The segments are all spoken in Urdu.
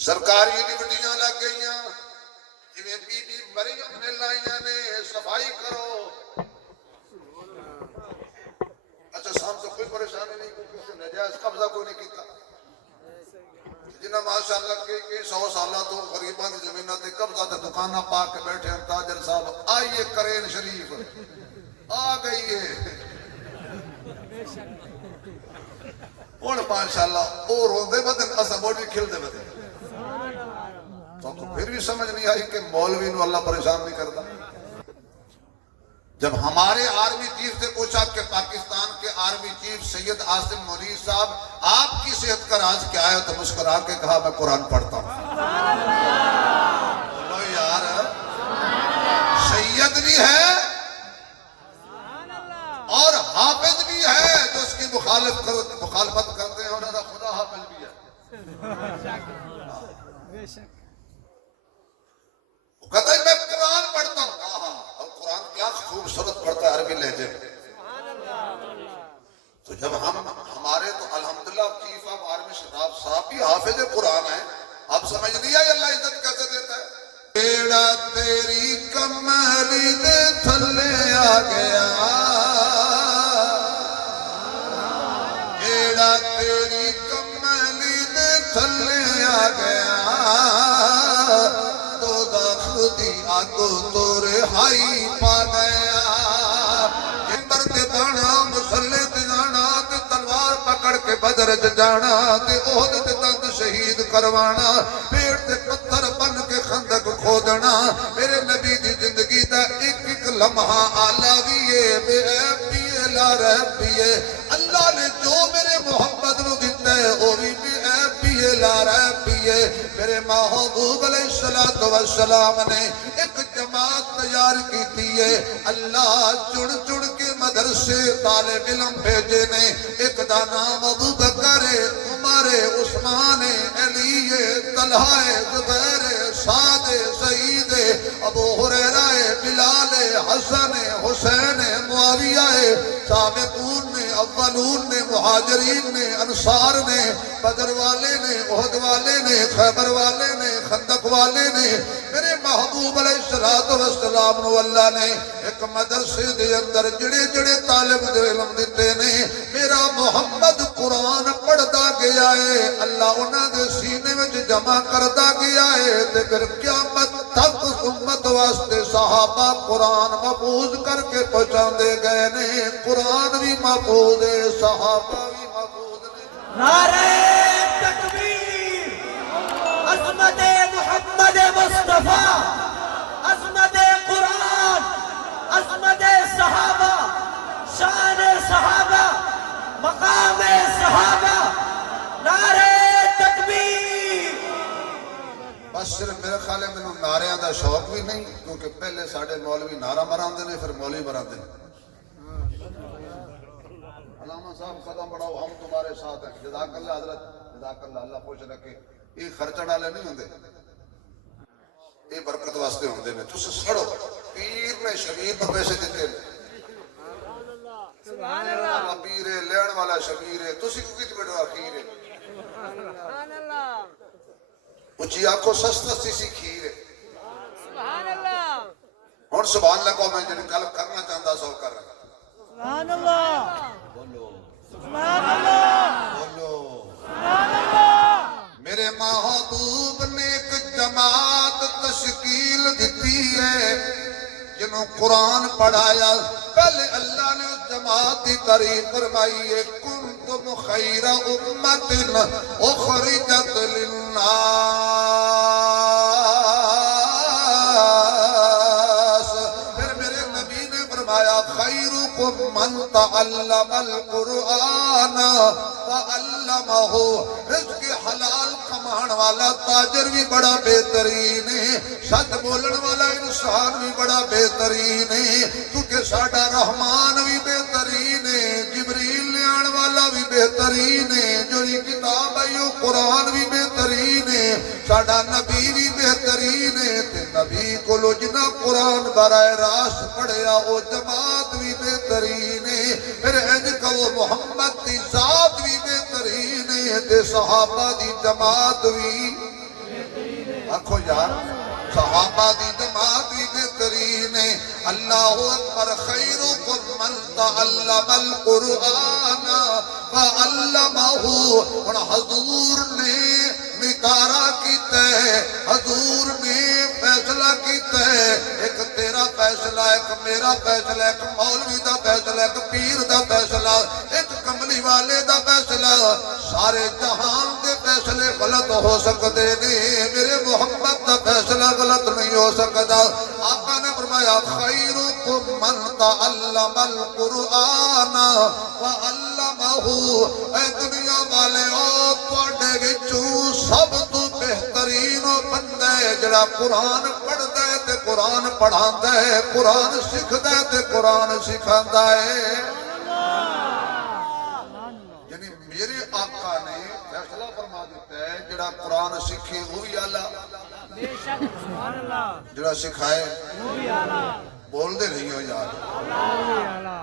سرکاری ڈیوٹیاں لگ گئیاں جویں بی بی مریم نے لائیاں نے صفائی کرو. اچھا سام تو کوئی پریشانی نہیں, کسی نجائز قبضہ کوئی نہیں کیتا. جنہاں ماشاءاللہ کئی 100 سالہ تو غریباں دی زمیناں تے قبضہ تے دکاناں پا کے بیٹھے ہیں. تاجر صاحب آئیے کرین شریف آ گئی ہے ہن ماشاءاللہ او روندے بدن اساں موٹی کھلدے بدن. تو پھر بھی سمجھ نہیں آئی کہ مولوی نو اللہ پریشان نہیں کرتا. جب ہمارے آرمی چیف سے پوچھا کہ پاکستان کے آرمی چیف سید عاصم منیر صاحب آپ کی صحت کا راز کیا ہے, تو مسکرا کے کہا میں قرآن پڑھتا ہوں. بولو یار, سید بھی ہے اور حافظ بھی ہے. جو اس کی مخالفت کرتے ہیں انہوں نے خدا حافظ بھی ہے. کہتا ہے میں قرآن پڑھتا ہوں. اور قرآن کیا خوبصورت پڑھتا ہے عربی لہجے میں. تو جب ہمارے تو الحمدللہ چیف آف آرمی شتاب صاحب بھی حافظ قرآن ہیں. اب سمجھ نہیں آئی اللہ عزت کیسے دیتا ہے. بیڑا تیری کملی دے تھلے آ گیا, بیڑا تیری کملی دے تھلے آ گیا, آگو تو رہائی پا گیا. جنبر تے بانا مسلح تے جانا تے تلوار پکڑ کے بدر جانا تے عہد تے تند شہید کروانا, پیڑ تے پتھر بن کے خندق کھودنا. میرے نبی دی زندگی دا ایک ایک لمحہ آلہ بھی ہے, بے عیب بھی ہے, لا ریب بھی ہے. اللہ نے جو میرے محمد نو دیتا ہے وہ بھی بے عیب بھی ہے, لا ریب بھی ہے. میرے محبوب علیہ السلام نے ایک جماعت تیار کی ہے. اللہ چڑ چڑ کے مدرسے طالب علم بھیجے نے. ایک دا نام ابو بکر, عمر, عثمان, علی, طلحہ, زبیر, سعد, سعید, ابو ہریرہ, بلال, حسن, حسین, معاویہ, سابقون نے, اولون نے, مہاجرین نے, انصار نے, بدر والے نے, احد والے نے, خیبر والے نے, خندق والے نے. میرے محبوب علیہ السلام نو اللہ نے ایک مدرسے دے اندر جڑے جڑے طالب علم دیتے نے. میرا محمد قرآن پڑھتا گیا ہے, اللہ انہاں دے سینے میں جمع کرتا گیا ہے. تے پھر قیامت تک امت واسطے صحابہ قرآن محفوظ کر کے پہنچا دے گئے نے. قرآن بھی محفوظ ہے, صحابہ بھی محفوظ نے. نعرہ تکبیر, عظمت محمد مصطفیٰ, عظمت قرآن, عظمت صحابہ, شان صحابہ, مقام صحابہ. نعرہ تکبیر. بس صرف میرے خیال ہے میں نعریاں دا شوق بھی نہیں, کیونکہ پہلے ساڑھے مولوی نعرہ مراندے نے, پھر مولوی مراندے نے. علامہ صاحب قدم بڑھاؤ, ہم تمہارے ساتھ ہیں. جزاک اللہ حضرت, جزاک اللہ, اللہ خوش رکھے. یہ خرچہ ڈالے نہیں ہوندے, یہ برکت واسطے ہوندے نے. تس سڑو پیر نے شبیر کو پیسے دیتے ہیں. پیر ہے, لین والا شبیر ہے, تسی کو کت بیٹھو اخیر ہے. اچھی آنکھوں سستا سی کھیر ہے. اور سبحان اللہ کو میں جنہیں کل کرنا چاہتا سو کر رہا. سبحان اللہ, بولو سبحان اللہ, بولو. سبحان اللہ. میرے محبوب نے ایک جماعت تشکیل دیتی ہے جنہوں قرآن پڑھایا. پہلے اللہ نے اس جماعت کی تعریف فرمائی ہے, کنتم خیر امت اخرجت للناس. پھر میرے نبی نے فرمایا خیرکم من تعلم القرآن وعلمہ. رزق حلال کمان والا تاجر بھی بڑا بہترین ہے, سچ بولن والا انسان بھی بڑا بہترین ہے, کیونکہ ساڈا رحمان بھی بہترین ہے, جبریل لیان والا بھی بہترین ہے, جو یہ کتاب ہے یہ قرآن بھی بہترین ہے, ساڈا نبی بھی بہترین ہے. تے نبی کو جنہ قرآن براہ راست پڑھیا وہ جماعت بھی بہترین ہے. پھر انج کہو محمد کی ذات بھی بہترین ہے, تے صحابہ دی جماعت بھی آکھو یار صحابہ دی جماعت دی بہترین ہے اللہ اکبر خیرکم من تعلم القرآن فعلمہ اور حضور نے نکارا کیتا ہے حضور نے فیصلہ کیتا ہے ایک تیرا فیصلہ ایک میرا فیصلہ ایک مولوی دا فیصلہ ایک پیر دا فیصلہ ایک کملی والے دا فیصلہ سارے جہان دے فیصلے غلط ہو سکتے نہیں میرے محمد دا فیصلہ غلط نہیں ہو سکتا آقا نے فرمایا خیرکم من تعلم القرآن وعلمہ اے دنیا والے او تواڈے وچوں سب تو بہترین بندہ ہے جڑا قرآن پڑھدا ہے تے قرآن پڑھاندا ہے قرآن سکھدا ہے تے قرآن سکھاندا ہے یعنی میرے آقا نے فیصلہ فرما دیتا ہے جڑا قرآن سکھے وہی اعلیٰ بے شک سبحان اللہ جڑا سکھائے وہی اعلیٰ بول دے نہیں ہو یار وہی اعلیٰ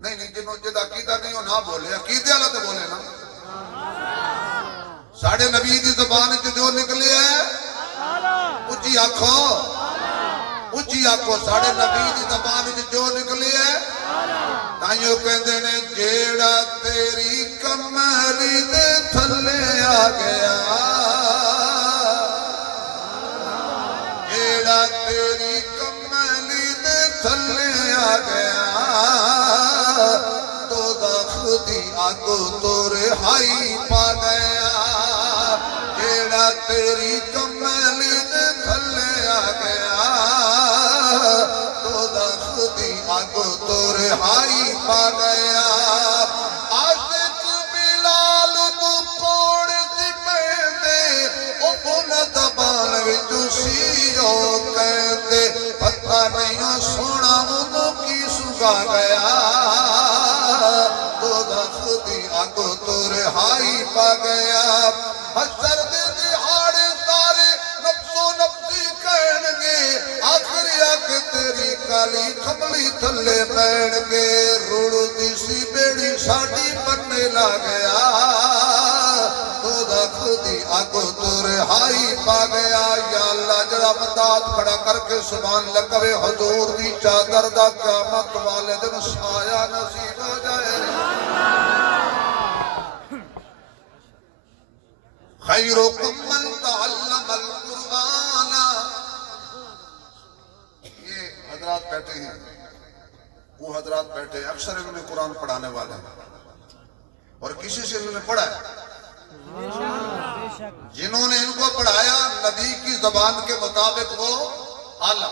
نہیں جنہوں جدا عقیدہ نہیں ہو نہ بولے عقیدے والا تو بولے نا ساڑھے نبی دی زبان جو نکلے ہے اچھی آنکھو اچھی آنکھو ساڑھے نبی دی زبان جو نکلے ہے تائیوں کہندے نے جیڑا تیری کملی دے تھلے آ گیا جیڑا تیری کملی دے تھلے آ گیا دی آگو تو رہائی پا گیا جیڑا تیری کملی دے تھلے آ گیا تو دی آگو تو رہائی پا گیا عاشق بلال نو کوڑ سی پیندے او بلند بال وچ سیو کہندے پتہ نہیں سونا انہوں کی سگا گیا آگو تو رہائی پا گیا حشر دے دہاڑے سارے نفس و نفسی کہن گے آخری آکے تیری کالی کملی تھلے بین گے روڑ دی سی بیڑی ساڑی بننے لا گیا دی آگو تو رہائی پا گیا یا اللہ جڑا مداد کھڑا کر کے سبحان لکوے حضور دی چادر دا قیامت والے دن سایہ نصیب ہو جائے خیرکم من تعلم القرآن یہ حضرات بیٹھے ہیں وہ حضرات بیٹھے اکثر انہوں نے قرآن پڑھانے والے ہیں اور کسی سے انہوں نے پڑھا ہے جنہوں نے ان کو پڑھایا نبی کی زبان کے مطابق وہ اعلیٰ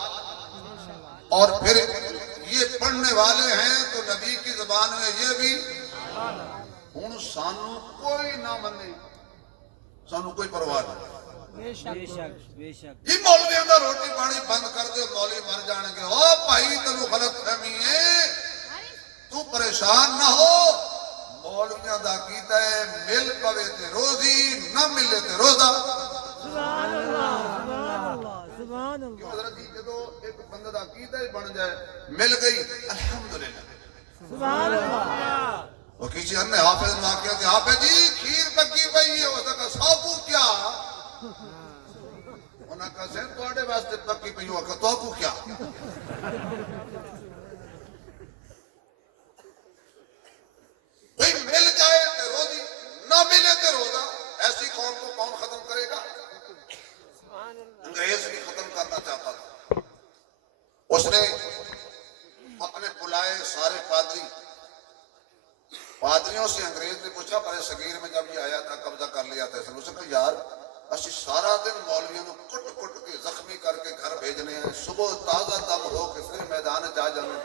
اور پھر یہ پڑھنے والے ہیں تو نبی کی زبان میں یہ بھی ہوں سانو کوئی نہ منے سانو کوئی پرواہ نہیں یہ مولویوں دا روٹی پانی بند کر دے مولوی مر جان گے او بھائی تینوں غلط فہمی ہے تو پریشان نہ ہو مولویوں دا عقیدہ ہے مل پوے تے روزی نہ ملے تے روزہ سبحان اللہ سبحان اللہ کیوں حضرت جی جدو ایک بندہ دا عقیدہ ہی بن جائے مل گئی الحمدللہ سبحان اللہ وہ کسی ہم نے حافظ نے آکیا کہ حافظ جی کھیر پکی پئی ہے وہ کہا ساکو کیا انہاں کہا سین توڑے واسطے پکی پئی ہوا کہ توکو کیا بھئی مل جائے تے روزی نہ ملے تے روزہ ایسی قوم کو کون ختم کرے گا انگریز بھی ختم کرنا چاہتا تھا اس نے اپنے بلائے سارے پادریوں سے انگریز نے پوچھا برے صغیر میں جب یہ آیا تھا قبضہ کر لیا تھا اس نے کہا یار اسی سارا دن مولویوں کو کٹ کٹ کے زخمی کر کے گھر بھیجنے ہیں صبح تازہ دم ہو کے پھر میدان جا جانے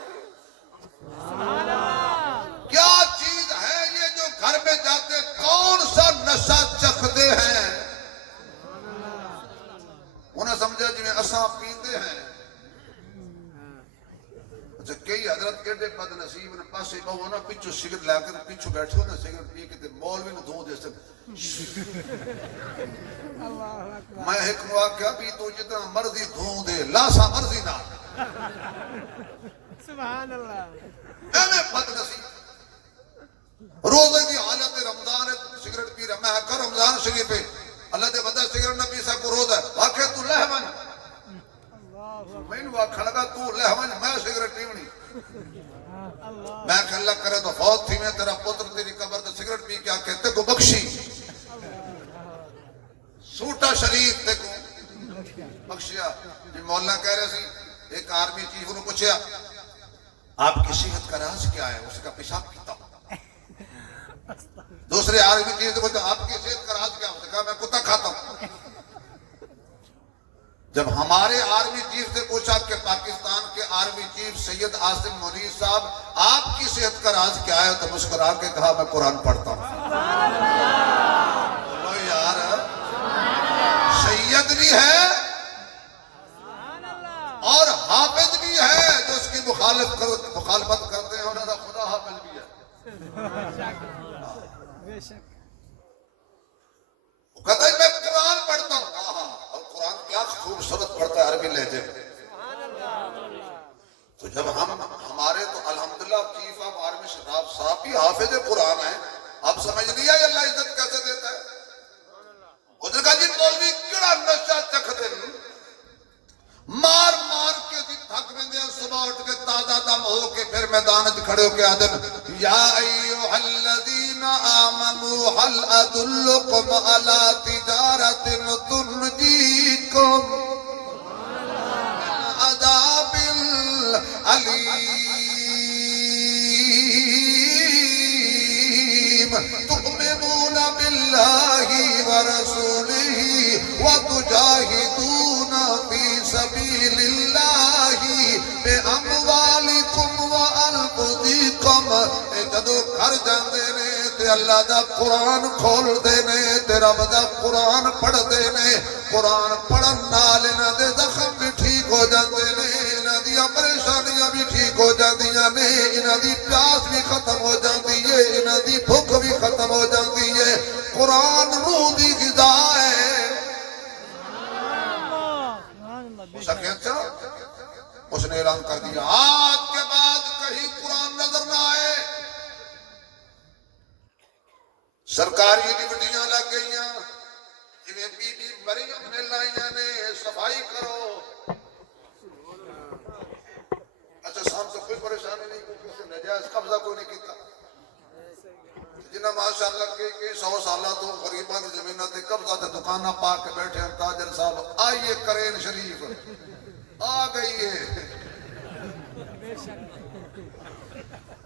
کیا چیز ہے یہ جو گھر میں جاتے کون سا نشہ چکھتے ہیں انہیں سمجھا جی میں اساں پیندے ہیں اچھا کئی حضرت کہتے بد نصیب نے پاسے بہو نا پچھو سگرٹ لے کر پچھو بیٹھے ہو نا سگرٹ پی کے مولوی نے دھو دے سکتے میں ایک نو آکھیا بھی تو جتنا مرضی دھو دے لاسا مرضی نہ سبحان اللہ اے بد نصیب روزے دی حالت رمضان ہے سگرٹ پی رہا میں کہا رمضان شریف پہ اللہ دے بندہ سگرٹ نہ پی سکو روزہ سوٹا شریف دیکھو بخشیا جی مولانا کہہ رہے سی ایک آرمی چیف نے پوچھا آپ کی صحت کا راز کیا ہے؟ اس کا پیشاب پیتا ہوں۔ دوسرے آرمی چیف نے پوچھا آپ کی صحت کا راز کیا ہے؟ اس نے کہا میں کتا کھاتا ہوں۔ جب ہمارے آرمی چیف سے پوچھا کہ پاکستان کے آرمی چیف سید عاصم منیر صاحب آپ کی صحت کا راز کیا ہے تو مسکرا کے کہا میں قرآن پڑھتا ہوں۔ بولو یار سید بھی ہے اور حافظ بھی ہے، جو اس کی مخالفت کرتے ہیں انہوں نے خدا حافظ بھی ہے۔ وہ کہتا ہے میں قرآن پڑھتا ہوں، اور قرآن کیا خوبصورت پڑھتا ہے عربی لہجے میں۔ تو جب ہمارے تو الحمدللہ چیف آف آرمی شناب صاحب بھی حافظ قرآن ہیں، اب سمجھ لیا یہ اللہ عزت کیسے دیتا ہے۔ اس نے کہا جی مولوی کیڑا نشہ چکھ دے مار مار کے دی تھک ویندے صبح اٹھ کے تازہ دم ہو کے پھر میدان وچ کھڑے ہو کے آدن یا ایھا الذین آمنوا هل ادلکم علی تجارۃ تنجیکم من عذاب علیم تؤمنون باللہ ورسولہ وتجاہدون فی سبیل اللہ باموالکم وانفسکم۔ جدو گھر جاندے نے تے اللہ دا قرآن کھول دے نے تے رب دا قرآن پڑھ دے نے، قرآن پڑھن نال انہاں دے زخم بھی ٹھیک ہو جاندے نے، انہاں دی پریشانیاں بھی ٹھیک ہو جاندیاں نے، انہاں دی پیاس بھی ختم ہو جاندی ہے، انہاں دی بھوک بھی ختم ہو جاندی ہے۔ قرآن روح دی غذا ہے۔ اس نے اعلان کر دیا آج کے بعد کہیں قرآن نظر نہ آئے۔ سرکاری ڈیوٹیاں لگ گئیاں، انہیں بی بی مریم نے لائیاں نے صفائی کرو۔ اچھا سام سے کوئی پریشانی نہیں کیونکہ اسے نجائز قبضہ کوئی نہیں کیتا، جنہاں ماشاءاللہ کئی 100 سالہ تو غریباں دی زمینہ تے قبضہ تے دکانہ پا کے بیٹھے ہیں۔ تاجر صاحب آئیے کرین شریف آ گئی ہے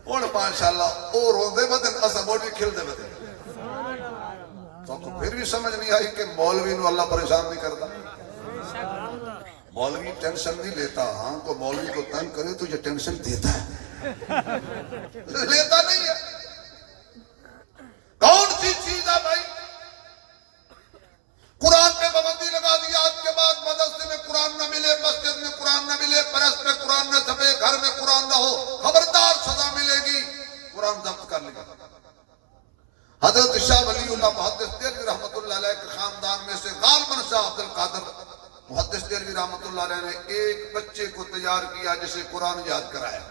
اور ماشاءاللہ اور ہوندے بدن اسا موڑی کھل دے بدن۔ تو پھر بھی سمجھ نہیں آئی کہ مولوی نو اللہ پریشان نہیں کرتا، مولوی ٹینشن نہیں لیتا۔ ہاں کو مولوی کو تنگ کرے تو یہ ٹینشن دیتا ہے، لیتا نہیں ہے۔ کون سی چیز ہے بھائی؟ قرآن پہ پابندی لگا دی آج کے بعد مدرسے میں قرآن نہ ملے، مسجد میں قرآن نہ ملے، پریس میں قرآن نہ چھپے، گھر میں قرآن نہ ہو، خبردار سزا ملے گی، قرآن ضبط کر لے گا۔ حضرت شاہ ولی اللہ محدث دہلوی رحمۃ اللہ علیہ کے خاندان میں سے غالباً شاہ عبد القادر محدث دہلوی رحمۃ اللہ علیہ نے ایک بچے کو تیار کیا جسے قرآن یاد کرایا۔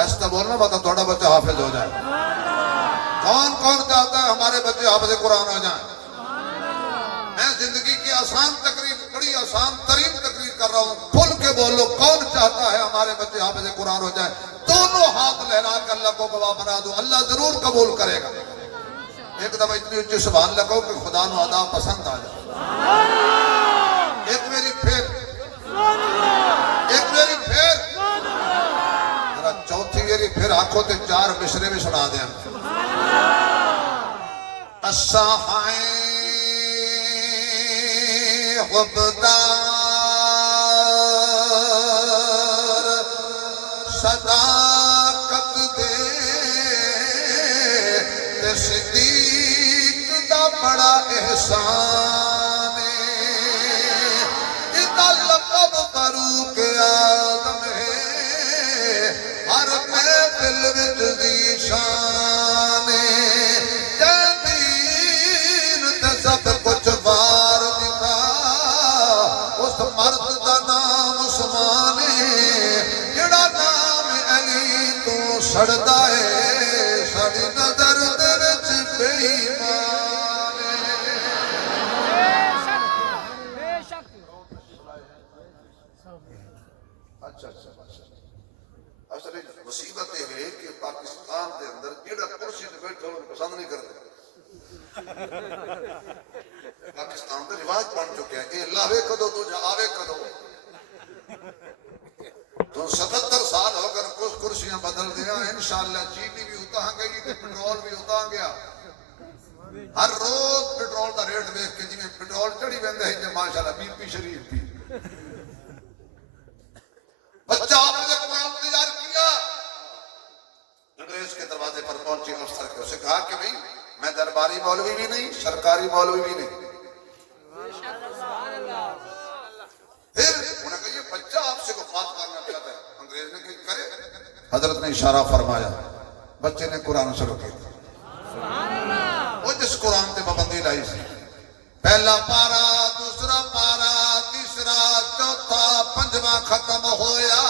ایسا بولنا بتا تھوڑا بچہ حافظ ہو جائے۔ کون کون چاہتا ہے ہمارے بچے حافظ قرآن ہو جائیں؟ میں زندگی کی آسان تقریر، بڑی آسان ترین تقریر کر رہا ہوں، کھل کے بولو کون چاہتا ہے ہمارے بچے حافظ قرآن ہو جائیں؟ دونوں ہاتھ لہرا کر اللہ کو گواہ بنا دو، اللہ ضرور قبول کرے گا۔ ایک دفعہ اتنی اچھی سبحان اللہ کہو کہ خدا نو ادا پسند آ جائے۔ ایک میری پھر ذرا چوتھی میری پھر آنکھوں تے 4 مشرے بھی سنا دیں۔ الساحائیں غبدار صداقت دے تے صدیق دا بڑا احسان ادا لقب فاروق اعظم ہے ہر محفل وچ دی شان دین تے سب کچھ وار دتا اس مرد دا نام عثمان جڑا نام علی تو سڑدا ہے ساڈی نظر دے وچ بے ایمان اچھا اصل مصیبت یہ ہے کہ پاکستان دے اندر جڑا کرسی تے بیٹھا ہو پسند نہیں کرتے۔ لگاوے کدو تو جا آوے کدو تو 77 سال ہو کر کچھ کرسیاں بدل دیا انشاءاللہ چینی بھی اتاں گئی تے پٹرول بھی اتاں گیا ہر روز پٹرول دا ریٹ دیکھ کے جی میں پٹرول چڑھی ویندا ہے تے ماشاءاللہ بی پی شریف بھی بچہ آپ نے قرآن تیار کیا انگریز کے دروازے پر پہنچی افسر کے اسے کہا کہ بھئی میں درباری مولوی بھی نہیں سرکاری مولوی بھی نہیں پھر انہوں نے کہا یہ بچہ آپ سے بات کرنا چاہتا ہے انگریز نے کہا کرے حضرت نے اشارہ فرمایا بچے نے قرآن شروع کیا وہ جس قرآن تے پابندی لائی سی پہلا پارا دوسرا پارا تیسرا چوتھا پنجواں ختم ہویا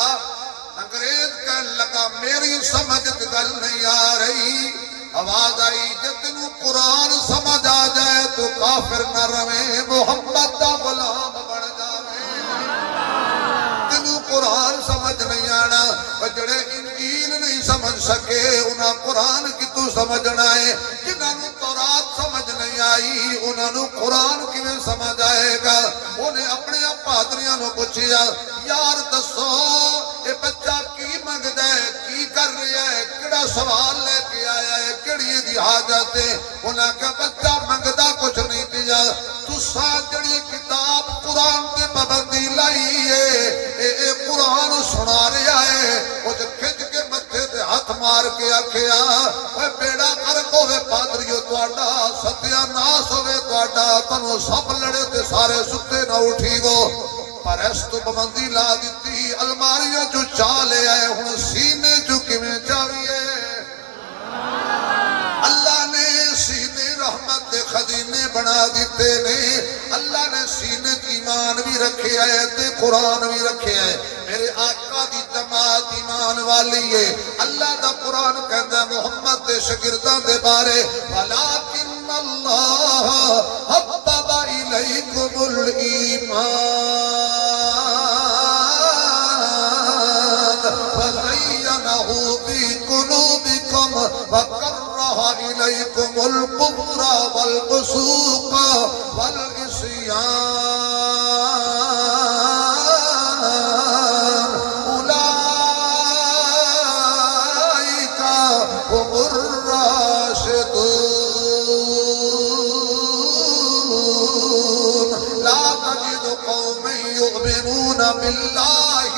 انگریز کہنے لگا میری سمجھ گل نہیں آ رہی آواز آئی جب تینوں قرآن سمجھ آ جائے تو کافر نہ رہے محمد دا غلام بن جاوے تینوں قرآن سمجھ نہیں آنا جڑے انجیل نہیں سمجھ سکے انہاں قرآن کی تو سمجھنا ہے جنہاں نوں تورات سمجھ نہیں آئی انہاں نوں قرآن کیویں سمجھ آئے گا انہیں اپنے پادریاں نوں پوچھیا یار دسو یہ بچہ کی منگدا ہے کی کر رہا ہے کیڑا سوال لے کے آیا ہے کیڑی دی حاجت ہے انہاں کہا بچہ منگدا کچھ نہیں پیا تساں جڑی کتاب قرآن تے پابندی لائی ہے اے قرآن سنا رہا ہے او جو کھچ کے متھے تے ہاتھ مار کے آکھیا اے بیڑا غرق ہوے پادریو تہاڈا ستیا ناس ہوے تہاڈا تانوں سب لڑے تے سارے ستے نہ اٹھی گو پر اس تو پابندی لا دیتی الماریاں جو چا لے آئے ہن سینے جو کیویں چاویے اللہ نے سینے رحمت دے خزینے بنا دیتے نے اللہ نے سینے ایمان بھی رکھے آئے تے قرآن بھی رکھے آئے میرے آقا دی جماعت ایمان والی ہے اللہ دا قرآن کہندا محمد دے شاگرداں دے بارے ولیکن اللہ حبب الیکم الایمان وزینہ فی قلوبکم وکرہ الیکم الکفر والفسوق والعصیان بالله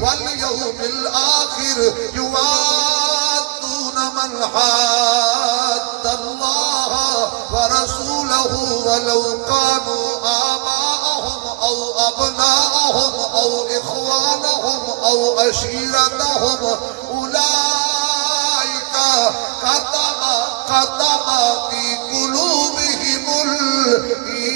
واليوم الآخر يوادون من حاد الله ورسوله ولو كانوا آباءهم أو أبناءهم أو إخوانهم أو عشيرتهم أولئك كتب في قلوبهم الإيمان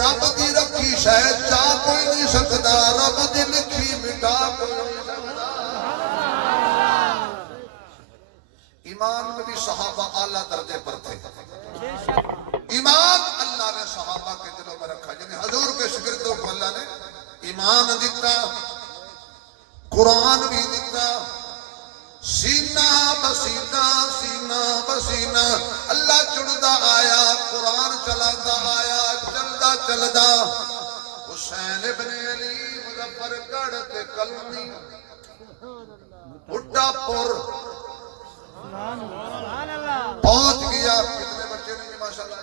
رب دی رکھی شاید چاہ کوئی نہیں سکتا رب دی لکھی مٹا کوئی نہیں سکتا ایمان میں بھی صحابہ اعلیٰ درجے پر تھے ایمان اللہ نے صحابہ کے دلوں میں رکھا یعنی حضور کے شاگردوں کو اللہ نے ایمان دیتا قرآن بھی دیتا سینہ بسینہ سینہ بسینہ اللہ چڑھدا آیا قرآن چلاتا آیا چلدا حسین ابن علی مظفر گڑھ تے کلمی بھٹا پور پہنچ گیا کتنے بچے نہیں ماشاءاللہ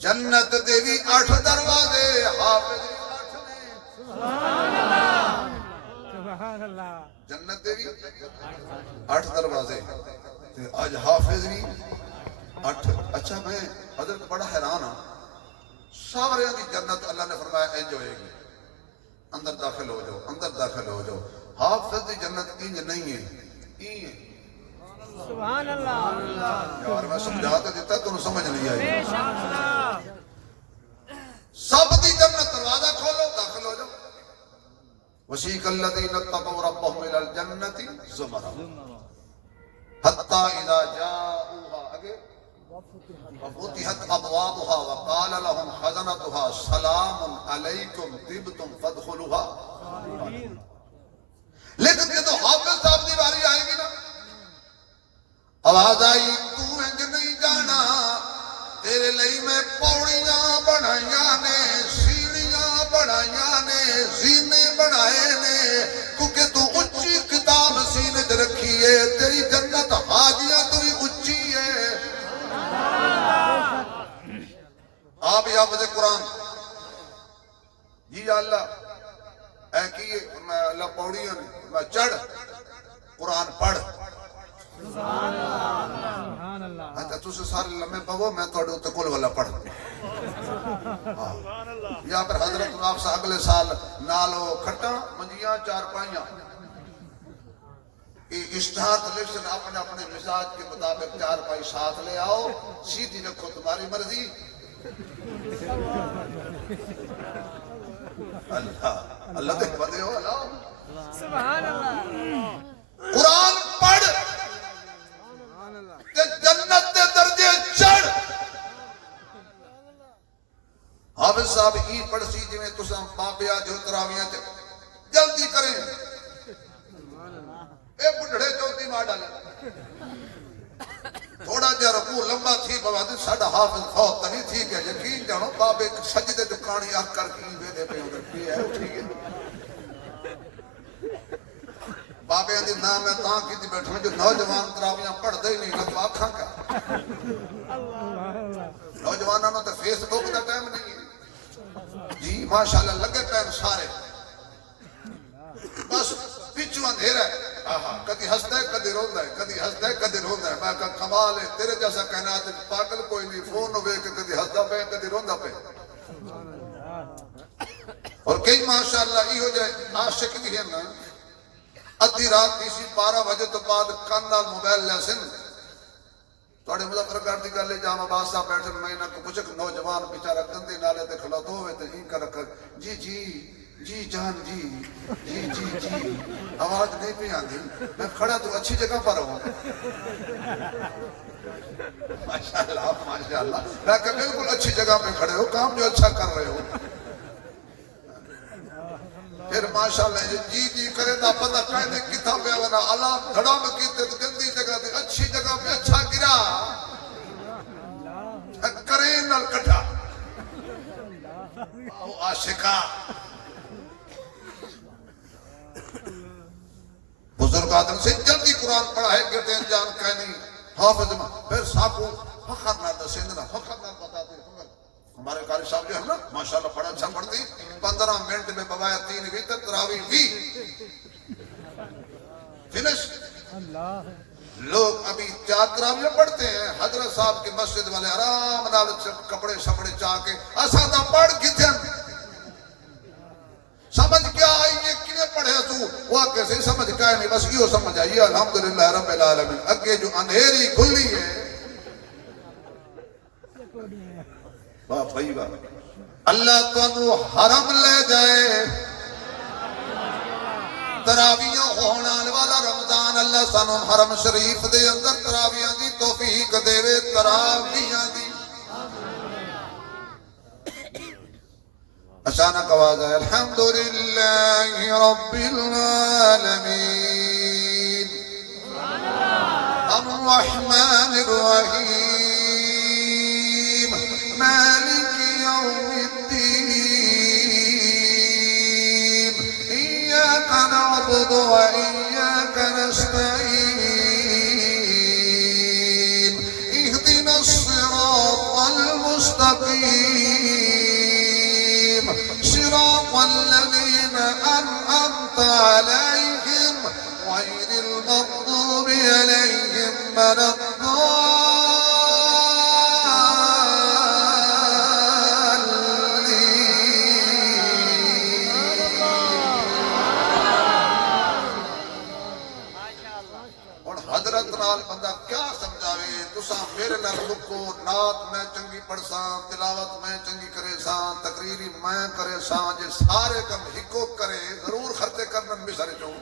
جنت دیوی 8 دروازے حافظ 8 نے جنت دیوی 8 دروازے آج حافظ بھی 8 اچھا میں حضرت بڑا حیران ہوں سارے دی جنت اللہ نے فرمایا انج ہوئے گی اندر داخل ہو جاؤ اندر داخل ہو جاؤ حافظ دی جنت انج نہیں ہے سبحان اللہ یار میں سمجھا تو دیتا تو سمجھ نہیں آئی سب دی جنت دروازہ کھولو داخل ہو جاؤ وسیق الذین اتقوا ربهم الى الجنة زمرا حتی اذا جاؤوها اگے وفتحت ابوابها وقال لهم خزنتها سلام علیکم طبتم فادخلوها. لیکن جب حافظ صاحب کی باری آئے گی نا آواز آئی تو انج نہیں جانا تیرے لئی میں پوڑیاں بنائیاں نے سیڑھیاں بنائیاں نے زینے بنائے نے کیونکہ تو اچھی کتاب سینے تے رکھی ہے تیری جنت حاجیاں تو بھی اچھی ہے. آپ حافظ قرآن جی یا اللہ اے کیے میں اللہ پوڑیاں نے میں چڑھ قرآن پڑھ. اچھا تُسے سارے لمحے پاو میں توڑے ہوتے کل والا پڑھ. یا پھر حضرت آپ سے اگلے سال نالو کھٹا منجیاں چار پائیاں اشتہار لکھن اپنے اپنے مزاج کے مطابق چار پائی ساتھ لے آؤ سیدھی رکھو تمہاری مرضی. اللہ اللہ دے بندے ہو اللہ سبحان اللہ. قرآن پڑھ کہ جنت دے درجے چڑھ. حافظ صاحب ای پڑھ سی جی میں تساں بابیا جو تراویاں جلدی کریں اے بڑھڑے چوتی ماں ڈالے تھوڑا جا رکوع لمبا تھی بوادی ساڑھا حافظ فوت تنی تھی کہ یقین جانو بابے سجدے جو کانی آکھ کر کی ویدے پہ ادھر کی ہے اٹھی گئے بابے اندھی نام ہے تاں کی تھی بیٹھنے جو نوجوان تراویاں پڑھ دے نہیں لگو آکھاں کا نوجوانوں تے فیس بک دا ٹائم نہیں ہے جی ماشاءاللہ لگے ٹائم سارے بس پیچھو اندھیرا ہے کدی ہستا ہے کدی روندہ ہے کدی ہستا ہے کدی روندہ ہے میں کہا کمال ہے تیرے جیسا کائنات پاگل کوئی نہیں فون ہوئے کہ کدی ہستا پہ کدی روندہ پہ. اور کئی ماشاءاللہ ای ہو جائے عاشق بھی ہے نا ادھی رات کسی 12 بجے تو بعد کان نال موبائل لے سن توڑے مظفر گھر دی گلے جامع بادشاہ بیٹھے میں نہ کو کچھ نوجوان بیچارہ گندے نالے تے کھلا تو ہوئے تے ہی کر رکھ جی جی جی جان جی جی جی جی آواز نہیں پہ آندھی میں کھڑا تو اچھی جگہ پر ہوں ماشاءاللہ ماشاءاللہ میں کہ بالکل اچھی جگہ پہ کھڑے ہو کام جو اچھا کر رہے ہو. پھر ماشاءاللہ جی جی کرے دا پتہ کہنے کتھا پہ آنا علام دھڑا میں کیتے تو گندی جگہ تھی اچھی جگہ پہ اچھا گرا کریں نل کٹھا او عاشقہ بزرگ آدم سے جلدی قرآن پڑھا ہے کہتے ہیں جان کہنی حافظ پھر ساکو فخر نہ دسندنا فخر نہ بتاتے ہمارے قاری صاحب جو ہے نا ماشاءاللہ بڑا اچھا پڑھتی 15 منٹ میں بوایا 3 بھی تک تراوی بھی فنش. لوگ ابھی 4 تراویاں پڑھتے ہیں حضرت صاحب کی مسجد والے آرام نال کپڑے شپڑے چاہ کے اسادہ پڑھ کتھے سمجھ کیا آئی یہ کنے پڑھے تو وہ کیسے سمجھ کیا نہیں بس یہ سمجھ آئی الحمدللہ رب العالمین اگے جو اندھیری کھلی ہے واہ بھائی واہ اللہ تو حرم لے جائے تراویاں ہونا والا رمضان اللہ سانو حرم شریف دے اندر تراویاں دی توفیق دے وے تراویاں دی اچانک آواز ہے الحمدللہ رب العالمین الرحمن الرحیم مالک یوم الدین ایاک نعبد و ایاک نستعین اهدنا الصراط المستقیم صراط الذين أنعمت عليهم غير المغضوب عليهم ولا الضالين. اور حضرت نال بندہ کیا سمجھاوے تساں میرے نال رکو نات میں چنگی پڑھساں تلاوت میں چنگی کرے ساں تقریری میں کرے ساں جے سارے کم ہکو کرے ضرور خرچے کرن بھی سارے چوں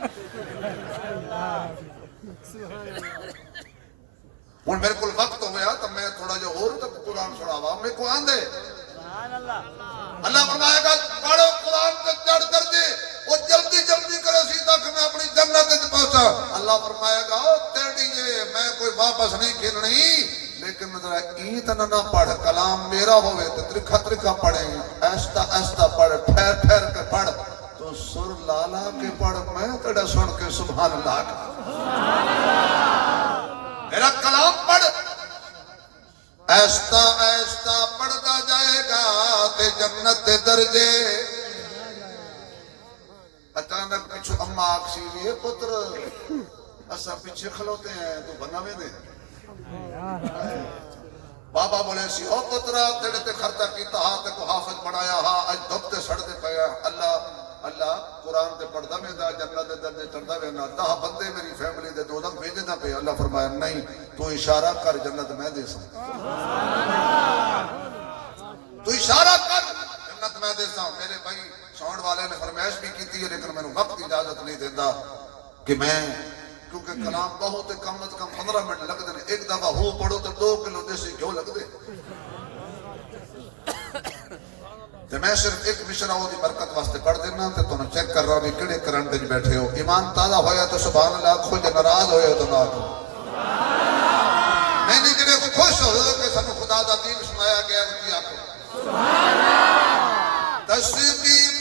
ہوں میرے کو وقت ہو گیا تو میں تھوڑا جہا اور تک قرآن سناوا میرے کو آندے سبحان اللہ اللہ فرمائے گا پڑھو قرآن کے چڑھ درجے وہ جلدی جلدی کرے سیدھا کہ میں اپنی جنت تک پہنچا اللہ فرمائے گا تیری یہ میں کوئی واپس نہیں کھیلنی لیکن ذرا ایت نہ پڑھ کلام میرا ہوئے تو ترکھا ترکھا پڑھیں ایستا ایستا پڑھ ٹھہر ٹھہر کے پڑھ تو سر لالا کے پڑھ میں تیرا سن کے سبحان اللہ کا میرا کلام پڑھ ایستا ایستا پڑھتا جائے گا تے جنت دے درجے اچانک پچھو اماں آکسی یہ پتر اسا پیچھے کھلوتے ہیں تو بنا میں دے بابا بولے سی او پترا تیرے تے خرچہ کیتا ہاں تے کو حافظ بنایا ہاں اج دب تے سڑ دے پیا اللہ قرآن تے پڑھدا میں دا جنت دے درجے چڑھدا میں نہ 10 بندے میری فیملی دے دوزخ بھیجدا پے اللہ فرمایا نہیں تو اشارہ کر جنت میں دے سا تو اشارہ کر جنت میں دے سا میرے بھائی ساؤنڈ والے نے فرمائش بھی کی ہے لیکن میں نے وقت اجازت نہیں دیتا کہ میں کیونکہ کلام بہت کم از کم 15 منٹ لگ دے ایک دفعہ ہو پڑھو تو 2 کلو دیسی گھیو لگ دے تو میں صرف ایک مشرہ ہو دی برکت واسطے پڑھ دینا تو تمہیں چیک کر رہا بھی کڑے کرنٹ وچ بیٹھے ہو ایمان تازہ ہویا تو سبحان اللہ آکھو جے ناراض ہوئے تو نہ آکھو میں نے جڑے کو خوش ہو کہ سانو خدا دا دین سنایا گیا وہ کی آکھو سبحان اللہ تسبیح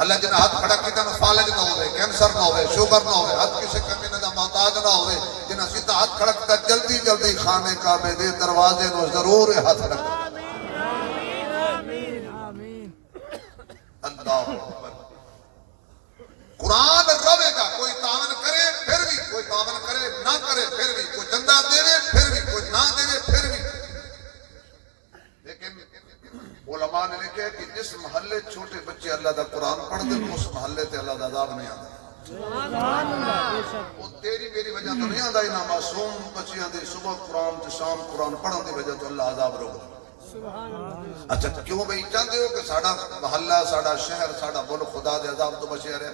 اللہ جنہیں ہاتھ کھڑا کیتا نہ فالج نہ ہوئے کینسر نہ ہوئے شوگر نہ ہوئے ہاتھ کسی کمینے دا محتاج نہ ہوئے جنہیں سیدھا ہاتھ کھڑا کیتا جلدی جلدی خانے کعبے دے دروازے نو ضرور ہاتھ رکھا اللہ اکبر قرآن روے گا کوئی تعاون کرے پھر بھی کوئی تعاون کرے نہ کرے پھر بھی کوئی چندہ دے پھر بھی کوئی نہ دے پھر بھی لیکن علماء نے لکھا کہ جس محلے چھوٹے بچے اللہ دا قرآن پڑھ دے اس محلے تے اللہ دا عذاب نہیں آتا وہ تیری میری وجہ تو نہیں آتا انہاں معصوم بچیاں دے صبح قرآن تے شام قرآن پڑھن دی وجہ تو اللہ عذاب روک اچھا کیوں بھئی چاہتے ہو کہ ساڑا محلہ ساڑا شہر ساڑا ملک خدا دے عذاب تو بچے رہے